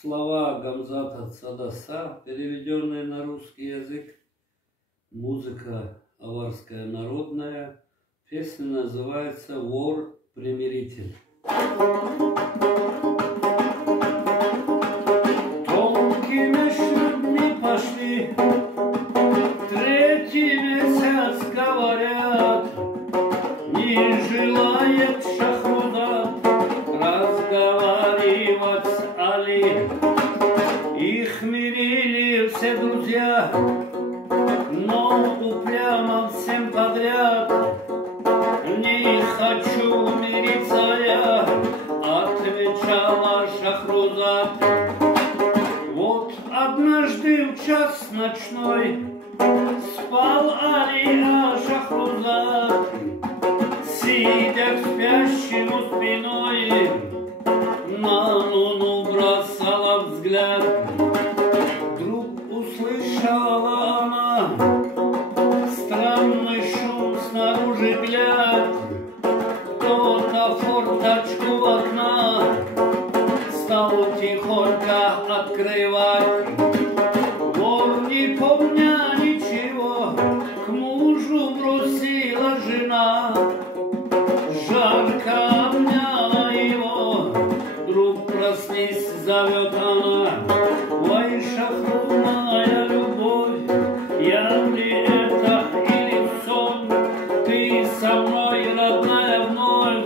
Слова Гамзата Цадаса, переведенные на русский язык. Музыка аварская народная. Песня называется «Вор-примиритель». Тонкими шлюбни пошли, третий месяц говорят, не желает Шахрузад разговаривать с Али. Их мирили все друзья, но упрямо всем подряд. Не хочу мириться я, отвечала Шахрузад. Вот однажды в час ночной спал Али, а Шахрузад, сидя к спящему спиной, на луну бросала взгляд. Вдруг услышала она странный шум снаружи, глядь. Кто-то форточку окна стал тихонько открывать. Вор, не помня ничего, к мужу бросила жена. Жарко обняла его, друг, проснись, зовет она. Ой, Шахру, моя любовь, я ли это или сон? Ты со мной, родная, вновь,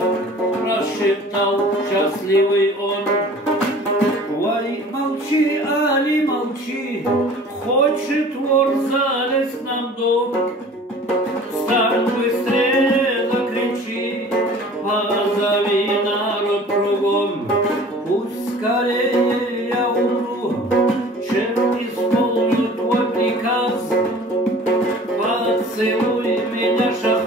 прошептал счастливый он. Ой, молчи, Али, молчи, хочет вор залезть к нам в дом. Встань быстрее, закричи, позови народ кругом. Пусть скорее я умру, чем исполню твой приказ. Поцелуй меня, Шахрузад.